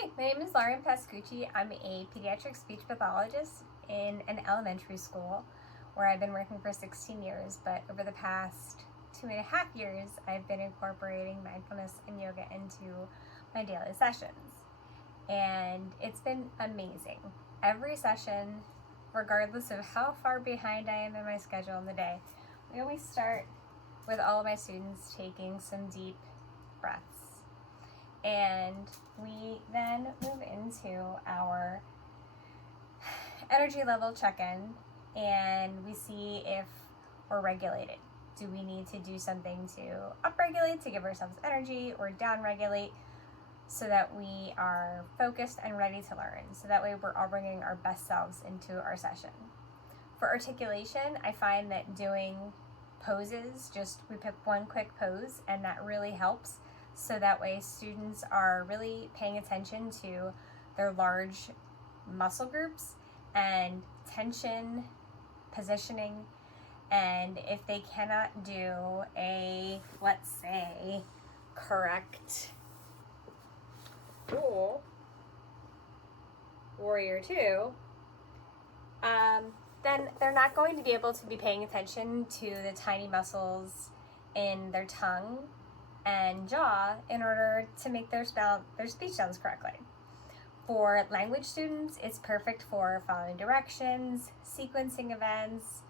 Hi, my name is Lauren Pascucci. I'm a pediatric speech pathologist in an elementary school where I've been working for 16 years, but over the past 2.5 years, I've been incorporating mindfulness and yoga into my daily sessions. And it's been amazing. Every session, regardless of how far behind I am in my schedule in the day, we always start with all of my students taking some deep breaths. And we then move into our energy level check-in, and we see if we're regulated. Do we need to do something to upregulate to give ourselves energy, or downregulate so that we are focused and ready to learn? So that way we're all bringing our best selves into our session. For articulation, I find that doing poses, we pick one quick pose, and that really helps. So that way students are really paying attention to their large muscle groups and tension, positioning, and if they cannot do a, let's say, correct warrior two, then they're not going to be able to be paying attention to the tiny muscles in their tongue and jaw in order to make their speech sounds correctly. For language students, it's perfect for following directions, sequencing events,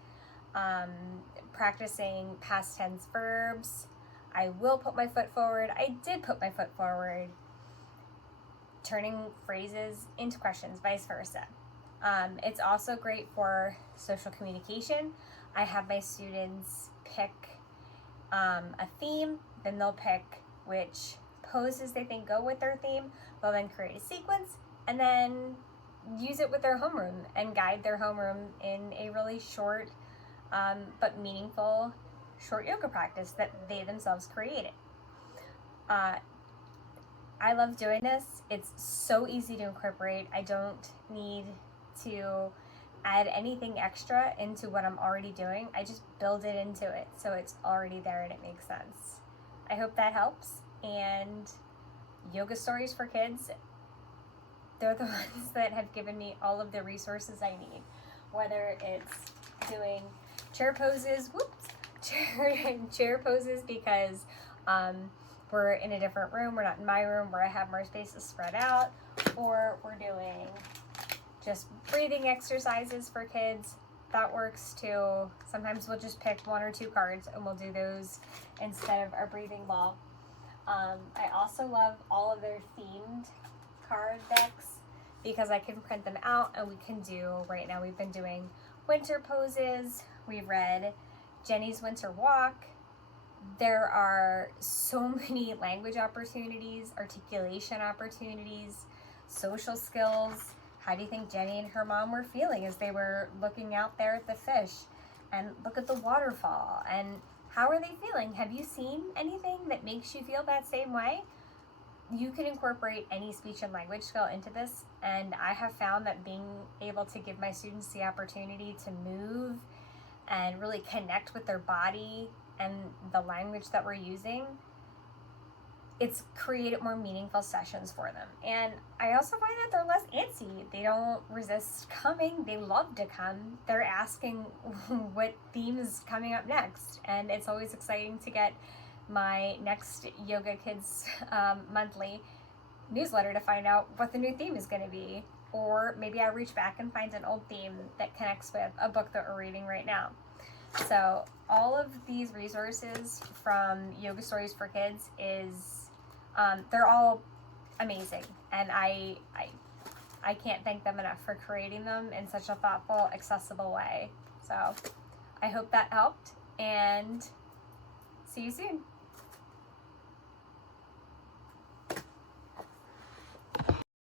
practicing past tense verbs. I will put my foot forward. I did put my foot forward. Turning phrases into questions, vice versa. It's also great for social communication. I have my students pick a theme, then they'll pick which poses they think go with their theme. They'll then create a sequence and then use it with their homeroom and guide their homeroom in a really short but meaningful short yoga practice that they themselves created. I love doing this. It's so easy to incorporate. I don't need to add anything extra into what I'm already doing. I just build it into it so it's already there and it makes sense. I hope that helps. And yoga stories for kids, they're the ones that have given me all of the resources I need, whether it's doing chair poses, chair poses because we're in a different room, we're not in my room where I have more space to spread out, or we're doing just breathing exercises for kids. That works too. Sometimes we'll just pick 1 or 2 cards and we'll do those instead of our breathing ball. I also love all of their themed card decks because I can print them out and we can do, right now we've been doing winter poses. We've read Jenny's Winter Walk. There are so many language opportunities, articulation opportunities, social skills. How do you think Jenny and her mom were feeling as they were looking out there at the fish and look at the waterfall? And how are they feeling? Have you seen anything that makes you feel that same way? You can incorporate any speech and language skill into this, and I have found that being able to give my students the opportunity to move and really connect with their body and the language that we're using, it's created more meaningful sessions for them. And I also find that they're less antsy. They don't resist coming. They love to come. They're asking what theme is coming up next. And it's always exciting to get my next Yoga Kids monthly newsletter to find out what the new theme is going to be. Or maybe I reach back and find an old theme that connects with a book that we're reading right now. So all of these resources from Yoga Stories for Kids they're all amazing, and I can't thank them enough for creating them in such a thoughtful, accessible way. So I hope that helped, and see you soon.